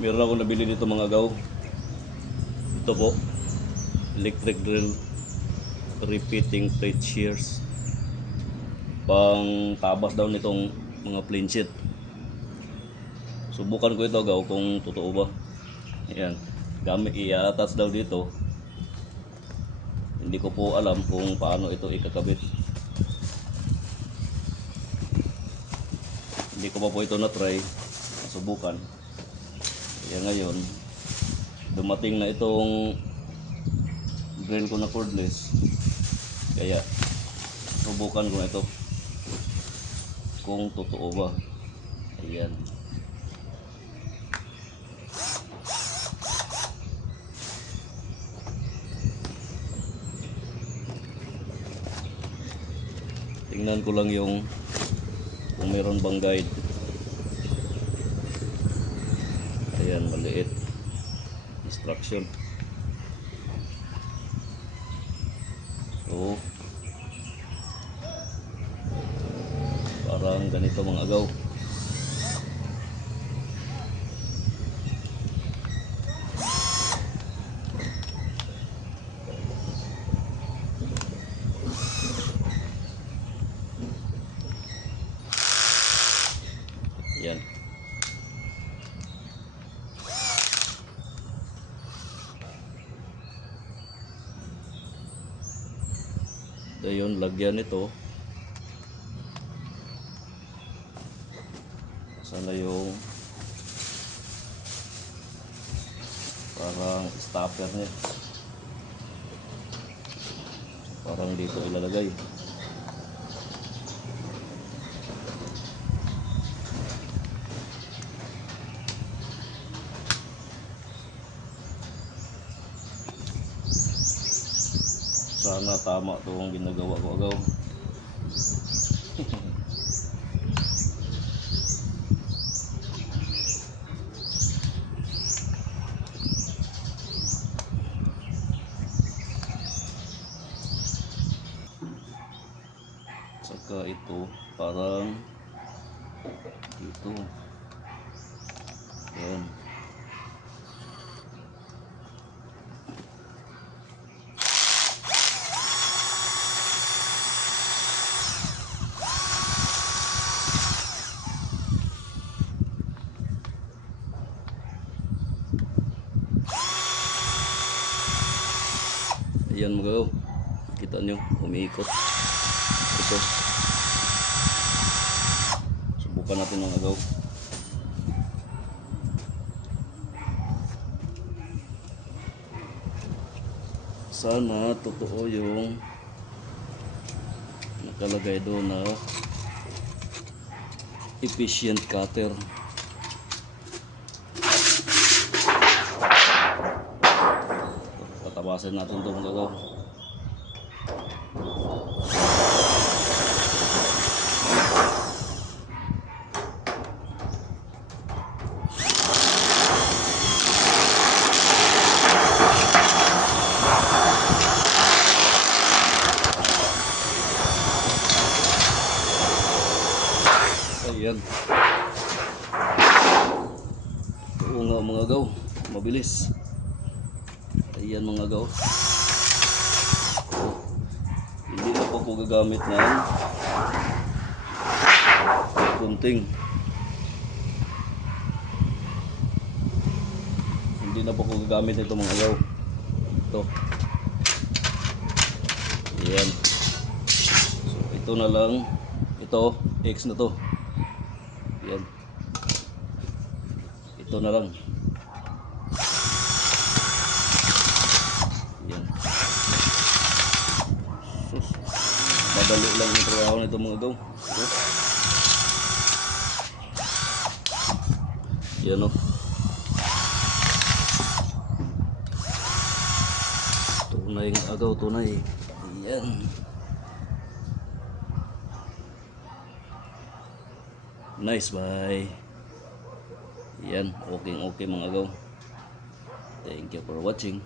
Meron ako nabili dito mga agaw. Ito po, electric drill repeating plate shears. Pang tabas daw nitong mga plain sheet. Subukan ko ito agaw kung totoo ba. Ayan, gamit i-attach daw dito. Hindi ko po alam kung paano ito ikakabit. Hindi ko pa po ito na-try. Subukan. Kaya ngayon, dumating na itong drill ko na cordless. Kaya, subukan ko na ito. Kung totoo ba. Ayan. Tingnan ko lang yung kung meron bang guide. Ayan, maliit. Instruction. So, parang ganito mga agaw. Yan. Ayun, lagyan ito. Sana yung parang stopper niya. Parang dito ilalagay. Sana tama itong ginagawa ko agaw. Saka ito parang dito. Yan. Ayan mga agaw. Kita nyo, umiikot. Ito. Subukan natin mga agaw. Sana totoo yung nakalagay doon na efficient cutter. Tatabasin natin ito mga agaw. Ayan. Oo nga mga agaw, mabilis. Ayan mga agaw. Hindi na po ko gagamit ng gunting. Hindi na po ko gagamit ito mga agaw. Ito. Ayan. So ito na lang. Ito, X na to. Yan. Ito na lang. Yan. Sus. Madali lang yung trabaho nito mga agaw. Yan o. Tunay ng agaw, tunay. Yan. Nice, bye. Yan, okay mga agaw. Thank you for watching.